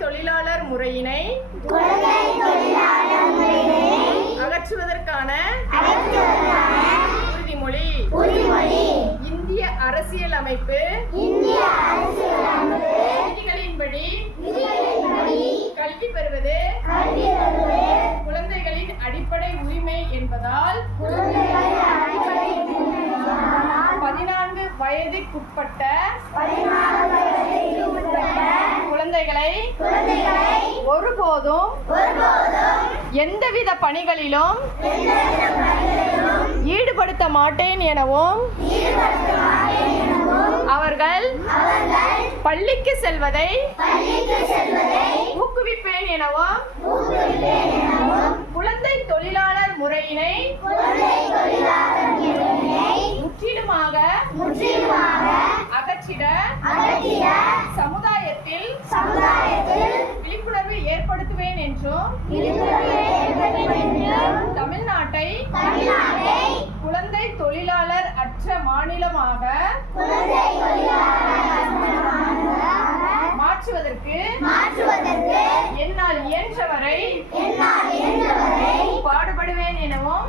தொழிலாளர் முறையினை அகற்றுவதற்கான உறுதிமொழி. இந்திய அரசியல் அமைப்பு விதிகளின்படி கல்வி பெறுவது குழந்தைகளின் அடிப்படை உரிமை என்பதால் பதினான்கு வயதுக்குட்பட்ட ஒருபோதும் எந்தவித பணிகளிலும் ஈடுபடுத்த மாட்டேன் எனவும் அவர்கள் பள்ளிக்கு செல்வதை ஊக்குவிப்பேன் எனவும் குழந்தை தொழிலாளர் முறையினை முற்றிலுமாக அகற்றிட சமுதாயத்தில் ஏற்படுத்துவேன் என்றும் தமிழ்நாட்டை குழந்தை தொழிலாளர் அற்ற மாநிலமாக மாற்றுவதற்கு மாற்றுவதற்கு என்னால் இயன்றவரை என்னால் இயன்றவரை பாடுபடுவேன் எனவும்